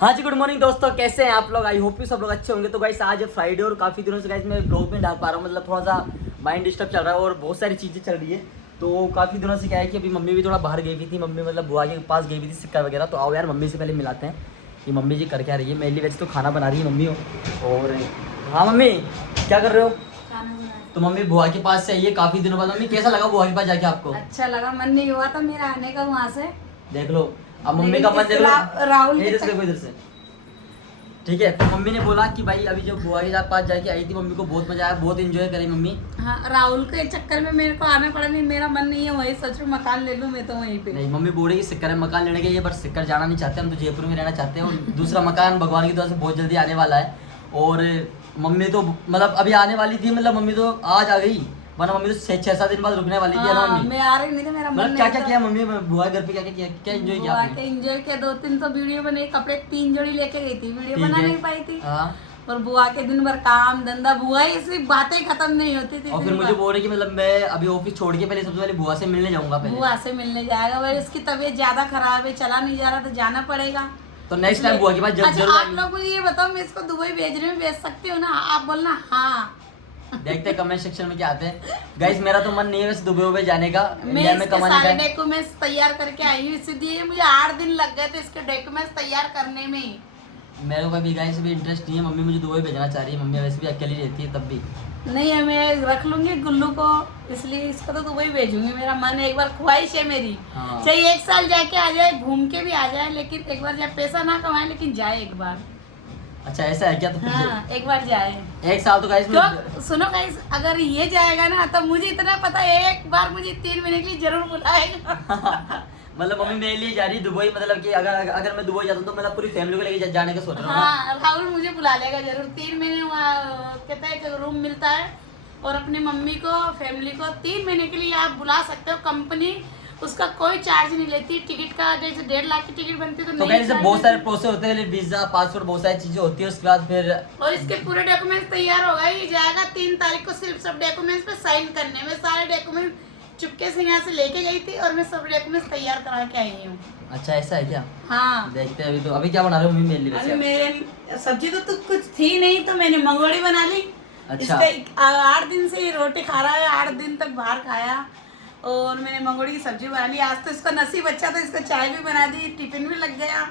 हाँ जी, good morning दोस्तों, कैसे हैं आप लोग। आई होप यू सब लोग अच्छे होंगे। तो गाइस आज है फ्राइडे और काफ़ी दिनों से गाइस मैं ब्लॉग में डाल पा रहा हूँ, मतलब थोड़ा सा माइंड डिस्टर्ब चल रहा है और बहुत सारी चीज़ें चल रही है। तो काफ़ी दिनों से क्या है कि अभी मम्मी भी थोड़ा बाहर गई हुई थी, मम्मी मतलब बुआ के पास गई हुई थी सिक्का वगैरह। तो आओ यार मम्मी से पहले मिलाते हैं कि मम्मी जी कर क्या रही है। मेरे लिए वैसे तो खाना बना रही है मम्मी हो। और हाँ मम्मी, क्या कर रहे हो? तो मम्मी बुआ के पास से आई है काफ़ी दिनों बाद। मम्मी कैसा लगा बुआ के पास जाके आपको? अच्छा लगा, मन नहीं हुआ था मेरा आने का वहाँ से। देख लो अब मम्मी का मन देख लो। राहुल इधर से ठीक है। तो मम्मी ने बोला कि भाई अभी जो बुआ के पास जाके आई थी मम्मी को बहुत मजा आया, बहुत एंजॉय करी मम्मी। हाँ, राहुल के चक्कर में मेरे को आना पड़ा। नहीं, मेरा मन नहीं है वही, सच में मकान ले लूं मैं तो वहीं पे। नहीं, मम्मी बोल रही है सिक्कर में मकान लेने के लिए, पर सिक्कर जाना नहीं चाहते, हम तो जयपुर में रहना चाहते हैं। और दूसरा मकान भगवान की तरफ से बहुत जल्दी आने वाला है। और मम्मी तो मतलब अभी आने वाली थी, मतलब मम्मी तो आज आ गई, वरना मम्मी तो 6-7 दिन बाद रुकने वाली थी ना मम्मी। मैं आ रही नहीं थी, मेरा मन मतलब क्या क्या किया मम्मी बुआ के घर पे, क्या क्या किया, क्या एंजॉय किया आपने? एंजॉय किया, 2-3 तो वीडियो बने, कपड़े 3 जोड़ी लेके गई थी, वीडियो बना नहीं पाई थी। और बुआ के दिन भर काम धंधा, बुआ ही सिर्फ बातें खत्म नहीं होती थी। और फिर मुझे बोल रही कि मतलब मैं अभी ऑफिस छोड़ के पहले सबसे पहले बुआ से मिलने जाऊंगा। पहले बुआ से मिलने जाएगा भाई, उसकी तबीयत ज्यादा खराब है, चला नहीं जा रहा तो जाना पड़ेगा। तो नेक्स्ट टाइम बुआ के पास अच्छा, जरूर आप लोग मुझे ये बताओ, मैं इसको दुबई भेजने में भेज सकती हूँ ना? आप बोलना हाँ। देखते हैं कमेंट सेक्शन में क्या आते हैं। गाइस मेरा तो मन नहीं है वैसे दुबई जाने का, इंडिया में इसके कमाने सारे का। डॉक्यूमेंट्स तैयार करके आई हूँ, इसलिए मुझे 8 दिन लग गए थे इसके डॉक्यूमेंट्स तैयार करने में। मेरे को कभी गाइस भी इंटरेस्ट नहीं है। मम्मी मुझे दुबई भेजना चाह रही है, मम्मी वैसे भी अकेली रहती है तब भी। नहीं है, मैं रख लूंगी गुल्लू को, इसलिए इसको तो दुबई भेजूंगी। मेरा मन है, एक बार ख्वाहिश है मेरी। हाँ। चाहिए 1 साल जाके आ जाए, घूम के भी आ जाए, लेकिन एक बार जाए, पैसा ना कमाए लेकिन जाए एक बार। अच्छा ऐसा है क्या? तो फिर हाँ, एक बार जाए। 1 साल तो गाइस तो सुनो गाइस, अगर ये जाएगा ना तो मुझे इतना पता है, एक बार मुझे 3 महीने के लिए जरूर बुलाएगा। मतलब मम्मी मेरे लिए जा रही है दुबई, मतलब कि अगर मैं दुबई जाता हूँ तो मतलब पूरी फैमिली को लेके जाने का सोच रहा हूँ। हाँ, राहुल मुझे बुला लेगा जरूर। 3 महीने वहाँ कहता है कि रूम मिलता है, और अपनी मम्मी को, फैमिली को 3 महीने के लिए आप बुला सकते हो। कंपनी उसका कोई चार्ज नहीं लेती। टिकट का जैसे 1.5 लाख की टिकट बनती है तो गाइस बहुत सारे प्रोसेस होते हैं, वीजा पासपोर्ट बहुत सारी चीजें होती है, उसके बाद फिर और इसके पूरे डॉक्यूमेंट्स तैयार हो गए। ये जाएगा 3 तारीख को, सिर्फ सब डॉक्यूमेंट्स पे साइन करने में। सारे डॉक्यूमेंट चुपके से यहाँ से लेके गई थी और मैं सब डॉक्यूमेंट्स तैयार करा के आई हूँ। अच्छा ऐसा है क्या? हाँ, देखते हैं। अभी तो अभी क्या बना रहे हो मम्मी मेरे लिए? अरे मेरे सब्जी तो कुछ थी नहीं, तो मैंने मंगोड़ी बना ली। अच्छा। 8 दिन से ये रोटी खा रहा है, 8 दिन तक बाहर खाया, और मैंने मंगोड़ी की सब्जी बना ली। आज तो इसका नसीब अच्छा था, इसको चाय भी बना दी, टिफिन भी लग गया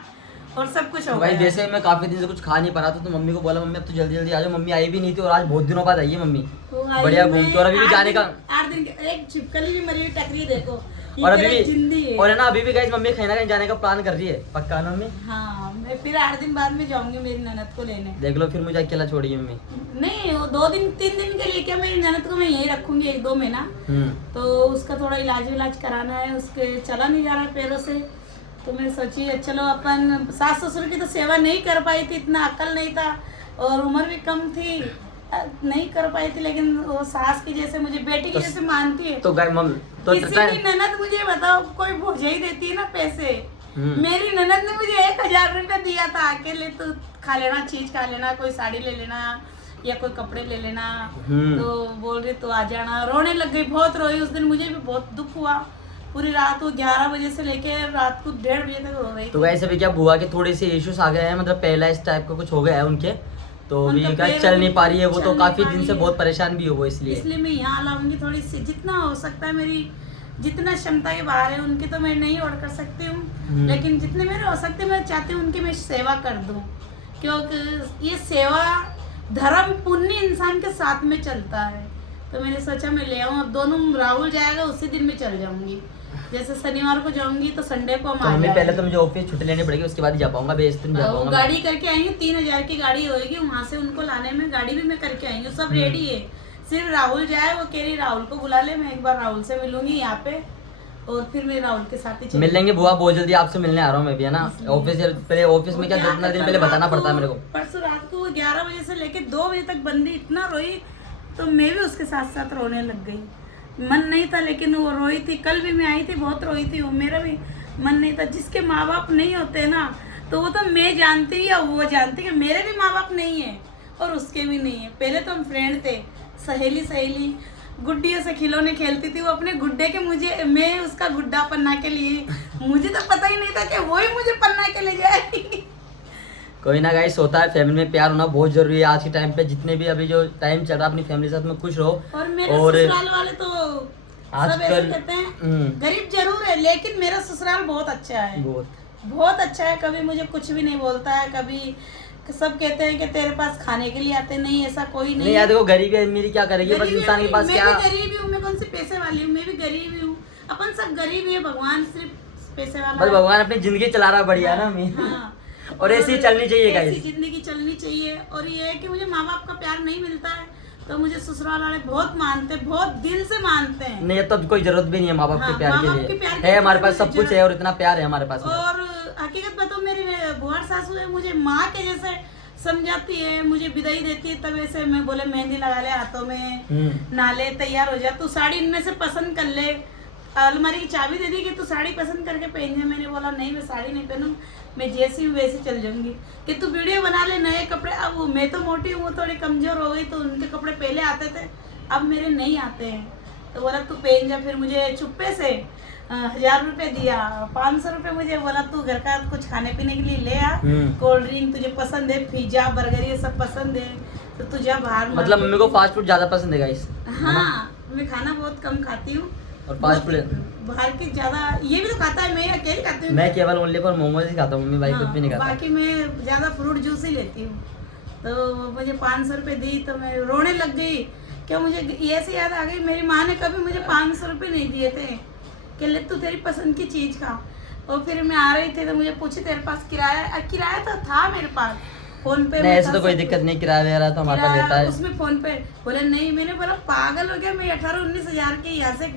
और सब कुछ हो भाई गया। जैसे मैं काफी दिन से कुछ खा नहीं पा रहा था, तो मम्मी को बोला मम्मी अब तो जल्दी जल्दी आ जाओ। मम्मी आई भी नहीं थी और आज बहुत दिनों बाद आई है मम्मी, बढ़िया घूम के। और अभी भी जाने का 8 दिन एक छिपकली भी मरी हुई टकरी, देखो और अभी भी जिंदी है। और है ना, अभी भी गाइस मम्मी कहीं ना कहीं जाने का प्लान कर रही है, पक्का ना मम्मी? हाँ, मैं फिर 8 दिन बाद में जाऊंगी मेरी ननद को लेने। देख लो फिर मुझे अकेला छोड़िए मम्मी। नहीं, वो 2-3 दिन के लिए क्या, मेरी ननद को मैं यही रखूंगी 1-2 महीना। तो उसका थोड़ा इलाज कराना है, उसके चला नहीं जा रहा है पैरों से। तो मैं सोची चलो अपन, सास ससुर की तो सेवा नहीं कर पाई थी, इतना अक्ल नहीं था और उम्र भी कम थी, नहीं कर पाई थी, लेकिन वो सास की जैसे, मुझे बेटी की जैसे मानती है। तो गाइस मम्मी तो किसी की ननद, मुझे बताओ, कोई भोजा ही देती है ना पैसे। मेरी ननद ने मुझे 1000 रुपया दिया था, अकेले तू खा लेना, चीज खा लेना, कोई साड़ी ले लेना या कोई कपड़े ले लेना। तो बोल रही तो आ जाना। रोने लग गई, बहुत रोई उस दिन, मुझे भी बहुत दुख हुआ। पूरी रात वो 11 बजे से लेके रात को 1:30 बजे तक रो रही। तो गाइस अभी क्या बुआ के थोड़े से इश्यूज आ गए हैं, मतलब पहला इस टाइप का कुछ हो गया है उनके, तो अभी गाइस चल नहीं पा रही है वो, तो काफी दिन से बहुत परेशान भी हो वो, इसलिए मैं यहाँ लाऊंगी। थोड़ी सी जितना हो सकता है, मेरी जितना क्षमता के बाहर है, उनकी तो मैं नहीं और कर सकती हूँ, लेकिन जितने मेरे हो सकते मैं चाहती हूँ उनकी मैं सेवा कर दूँ, क्योंकि ये सेवा धर्म पुण्य इंसान के साथ में चलता है। तो मैंने सोचा मैं ले आऊँ। अब दोनों, राहुल जाएगा उसी दिन में चल जाऊंगी, जैसे शनिवार को जाऊंगी तो संडे को हम आ जाएंगे। पहले तो मुझे ऑफिस छुट्टी लेनी पड़ेगी, उसके बाद ही जा पाऊंगा। गाड़ी करके आएंगे, 3000 की गाड़ी होगी, वहाँ से उनको लाने में गाड़ी भी मैं करके आएंगी, सब रेडी है। सिर्फ राहुल जाए, वो कह रही राहुल को बुला ले, मैं एक बार राहुल से मिलूंगी यहाँ पे, और फिर मैं राहुल के साथ ही मिल लेंगे। बुआ बहुत जल्दी आपसे मिलने आ रहा हूँ मैं भी, है ना। ऑफिस पहले ऑफिस में क्या 10 दिन पहले बताना पड़ता है मेरे को। परसों रात को वो 11 बजे से लेके 2 बजे तक बंदी इतना रोई, तो मैं भी उसके साथ साथ रोने लग गई। मन नहीं था, लेकिन वो रोई थी। कल भी मैं आई थी, बहुत रोई थी वो, मेरा भी मन नहीं था। जिसके माँ बाप नहीं होते ना, तो वो तो मैं जानती या वो जानती कि मेरे भी माँ बाप नहीं है और उसके भी नहीं है। पहले तो हम फ्रेंड थे, सहेली, गुड्डियों से खिलौने खेलती थी। वो अपने गुड्डे के, मैं उसका गुड्डा पन्ना के लिए, मुझे तो पता ही नहीं था कि वो ही मुझे पन्ना के ले जाएगी। कोई ना गाइस, होता है फैमिली में प्यार होना बहुत जरूरी है आज के टाइम पे। जितने भी अभी जो टाइम चल रहा है अपनी फैमिली के साथ में खुश रहो। और मेरे और ससुराल वाले तो सब ऐसे कहते हैं, गरीब जरूर है लेकिन मेरा ससुराल बहुत अच्छा है, बहुत अच्छा है। कभी मुझे कुछ भी नहीं बोलता है, कभी सब कहते हैं कि तेरे पास खाने के लिए आते, नहीं ऐसा कोई नहीं यार देखो, गरीबी अमीरी क्या करेगी, बस इंसान के पास क्या। मैं भी गरीब हूँ, मैं कौन सी पैसे वाली हूँ, मैं भी गरीब ही हूँ। अपन सब गरीब ही है, भगवान सिर्फ पैसे वाला बस भगवान अपनी जिंदगी चला रहा बढ़िया ना। हाँ। और ऐसी चलनी चाहिए गाइस, ऐसी जिंदगी चलनी चाहिए। और ये है कि मुझे माँ बाप का प्यार नहीं मिलता है तो मुझे ससुराल वाले बहुत मानते हैं, बहुत दिल से मानते हैं। नहीं तो कोई जरूरत भी नहीं है माँ बाप के प्यार के लिए, है हमारे पास सब कुछ है और इतना प्यार है हमारे पास। और हकीकत बताओ, मेरी बुआर सासू है, मुझे माँ के जैसे समझाती है, मुझे विदाई देती है तब ऐसे मैं बोले मेहंदी लगा ले हाथों में, नाले तैयार हो जा, तू साड़ी इनमें से पसंद कर ले, अलमारी की चाबी दे दी कि तू साड़ी पसंद करके पहन जा। मैंने बोला नहीं, मैं साड़ी नहीं पहनूं, मैं जैसी हूँ वैसी चल जाऊंगी। कि तू वीडियो बना ले नए कपड़े। अब वो मैं तो मोटी हूँ, वो थोड़ी कमजोर हो गई, तो उनके कपड़े पहले आते थे, अब मेरे नहीं आते हैं। तो बोला तू पहन जा। फिर मुझे चुप्पे से 1000 रुपये दिया, 500 रुपये मुझे बोला तू घर का कुछ खाने पीने के लिए ले आ, कोल्ड ड्रिंक तुझे पसंद है, पिज्जा बर्गर ये सब पसंद है तो तू जा बाहर। मतलब मम्मी को फास्ट फूड ज्यादा पसंद है गाइस। हाँ, मैं खाना बहुत कम खाती हूँ और फास्ट फूड बाहर की ज्यादा, ये भी तो खाता है, मैं अकेले खाती हूँ। मैं केवल ओनली पर मोमोज ही खाता हूँ, मम्मी भाई कुछ भी नहीं खाता। बाकी मैं ज्यादा फ्रूट जूस ही लेती हूँ। तो मुझे 500 रुपये दी तो मैं रोने लग गई। क्या मुझे ऐसे याद आ गई, मेरी माँ ने कभी मुझे 500 रुपये नहीं दिए थे कि ले तू तेरी पसंद की चीज खा। और फिर मैं आ रही थी तो मुझे पूछे तेरे पास किराया तो था मेरे पास, फोन पे नहीं, ऐसे तो कोई दिक्कत नहीं, किराया वगैरह तो हमारे पास रहता है। उसमें फोन पे बोले नहीं। मैंने बोला पागल हो गया, मैं 18-19 हज़ार के यहाँ से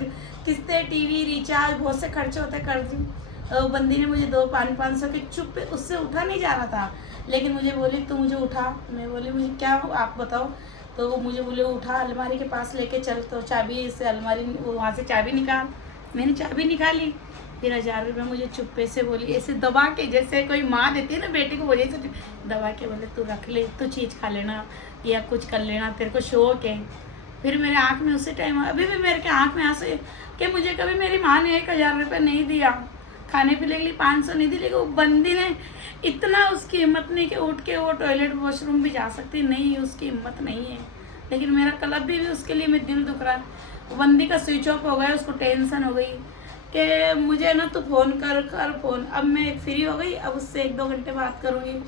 किस्तें, टीवी रिचार्ज बहुत से खर्चे होते कर दूँ। तो बंदी ने मुझे 200-500 के चुप पे, उससे उठा नहीं जा रहा था, लेकिन मुझे बोली तू मुझे उठा। मैं बोली मुझे क्या आप बताओ। तो वो मुझे बोले उठा, अलमारी के पास लेके चल, तो चाबी से अलमारी वहाँ से चाबी निकाल। मैंने चाबी निकाली, फिर 1000 रुपये मुझे चुप्पे से बोली, ऐसे दबा के, जैसे कोई माँ देती है ना बेटी को, बोली तो दबा के बोले तू रख ले, तू चीज़ खा लेना या कुछ कर लेना, तेरे को शौक है। फिर मेरे आँख में उसी टाइम, अभी भी मेरे के आँख में आंसू कि मुझे कभी मेरी माँ ने 1000 रुपये नहीं दिया, खाने पीने के लिए 500 नहीं दी, लेकिन वो बंदी ने इतना, उसकी हिम्मत नहीं कि उठ के वो टॉयलेट वॉशरूम भी जा सकती, नहीं उसकी हिम्मत नहीं है। लेकिन मेरा कल भी उसके लिए मैं दिल दुख रहा है। वो बंदी का स्विच ऑफ हो गया, उसको टेंशन हो गई कि मुझे ना तो फ़ोन कर फ़ोन। अब मैं फ्री हो गई, अब उससे 1-2 घंटे बात करूँगी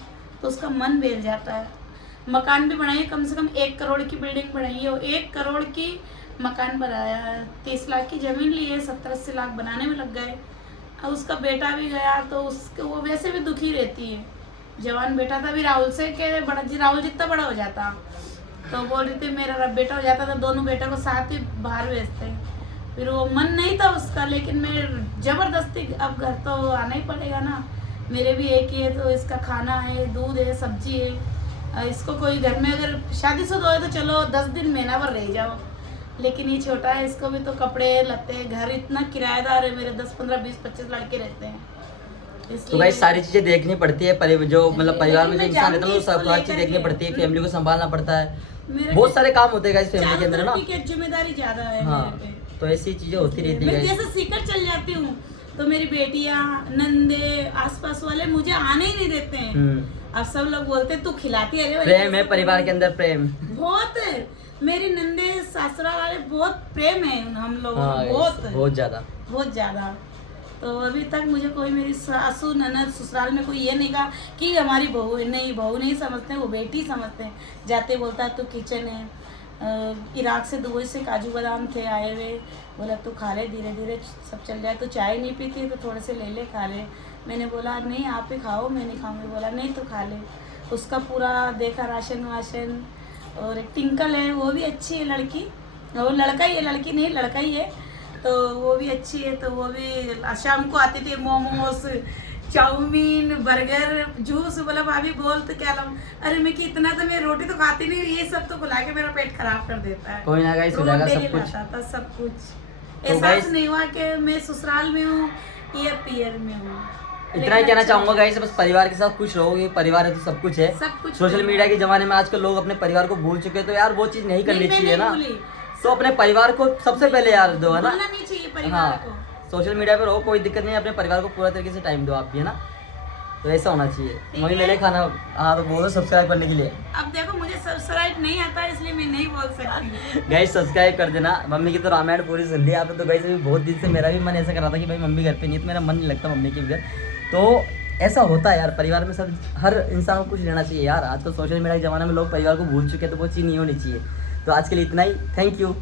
तो उसका मन बेल जाता है। मकान भी बनाइए, कम से कम 1 करोड़ की बिल्डिंग बनाई है, 1 करोड़ की मकान बनाया है, 30 लाख की ज़मीन ली है, 70-80 लाख बनाने में लग गए। अब उसका बेटा भी गया तो उसके, वो वैसे भी दुखी रहती है। जवान बेटा था भी राहुल से, के बड़ा जी राहुल जितना बड़ा हो जाता, तो बोल रही थी मेरा बेटा हो जाता तो दोनों बेटा को साथ ही बाहर भेजते। फिर वो मन नहीं था उसका, लेकिन मैं ज़बरदस्ती, अब घर तो आना ही पड़ेगा ना, मेरे भी एक ही है तो इसका खाना है, दूध है, सब्जी है। इसको कोई घर में अगर शादीशुदा हो तो चलो 10 दिन महीना भर रह जाओ, लेकिन ये छोटा है, इसको भी तो कपड़े लत्ते, घर इतना किराएदार है मेरे, 10-15-20-25 लड़के रहते हैं। तो भाई सारी चीजें देखनी पड़ती है, जो मतलब परिवार में जो इंसान रहता है वो सब हर चीज देखनी पड़ती है, फैमिली को संभालना पड़ता है, बहुत सारे काम होते हैं इस फैमिली के अंदर ना, जिम्मेदारी ज्यादा है। हाँ, तो ऐसी चीजें होती रहती है। जैसे सीकर चल जाती हूँ तो मेरी बेटियां, नंदे, आसपास वाले मुझे आने ही नहीं देते हैं। अब सब लोग बोलते तू खिलाती है, प्रेम है परिवार के अंदर, प्रेम बहुत है। मेरी नंदे ससुराल वाले बहुत प्रेम है हम लोग, बहुत ज्यादा। तो अभी तक मुझे कोई, मेरी सासू ननद ससुराल में कोई ये नहीं कहा कि हमारी बहू है, नहीं बहू नहीं समझते, वो बेटी समझते हैं। जाते बोलता है तू किचन है, इराक से दुबई से काजू बादाम थे आए हुए, बोला तू खा ले, धीरे धीरे सब चल जाए, तो चाय नहीं पीती तो थोड़े से ले ले खा ले। मैंने बोला नहीं आप ही खाओ, मैं नहीं खाऊंगी, बोला नहीं तो खा ले। उसका पूरा देखा राशन वाशन। और एक टिंकल है, वो भी अच्छी है लड़की, वो लड़का ही है, लड़की नहीं लड़का ही है, तो वो भी अच्छी है। तो वो भी शाम को आती थी, मोमोस, चाउमीन, बर्गर, जूस। बोला भाभी बोल तो क्या लाऊं, अरे मैं कि इतना तो मैं रोटी तो खाती नहीं, ये सब तो बुला के मेरा पेट खराब कर देता है। कोई ना गाइस, हो जाएगा सब कुछ। सब कुछ एहसास नहीं हुआ कि मैं ससुराल में हूँ या पियर में हूँ। इतना ही कहना चाहूंगा गाइस, बस परिवार के साथ खुश रहोगे, परिवार है तो सब कुछ है। सब कुछ। सोशल मीडिया के जमाने में आजकल लोग अपने परिवार को भूल चुके हैं, तो यार वो चीज नहीं करनी चाहिए ना, तो अपने परिवार को सबसे पहले यार दो, है ना। नहीं चाहिए परिवार को। सोशल मीडिया पे रहो, कोई दिक्कत नहीं, अपने परिवार को पूरा तरीके से टाइम दो आप भी, है ना। तो ऐसा होना चाहिए। मम्मी मेरे खाना, हाँ तो बोलो सब्सक्राइब करने के लिए। अब देखो मुझे सब्सक्राइब नहीं आता इसलिए मैं नहीं बोल सकती। गाइस सब्सक्राइब कर देना। मम्मी की तो रामायण पूरी सुन ली आपने। तो गाइस अभी बहुत दिन से मेरा भी मन ऐसा कर रहा था कि भाई मम्मी घर पे नहीं है, तो मेरा मन नहीं लगता मम्मी के बगैर। तो ऐसा होता है यार, परिवार में सब, हर इंसान को कुछ लेना चाहिए यार। आजकल सोशल मीडिया के ज़माने में लोग परिवार को भूल चुके हैं, तो वो चीज़ नहीं होनी चाहिए। तो आज के लिए इतना ही, थैंक यू।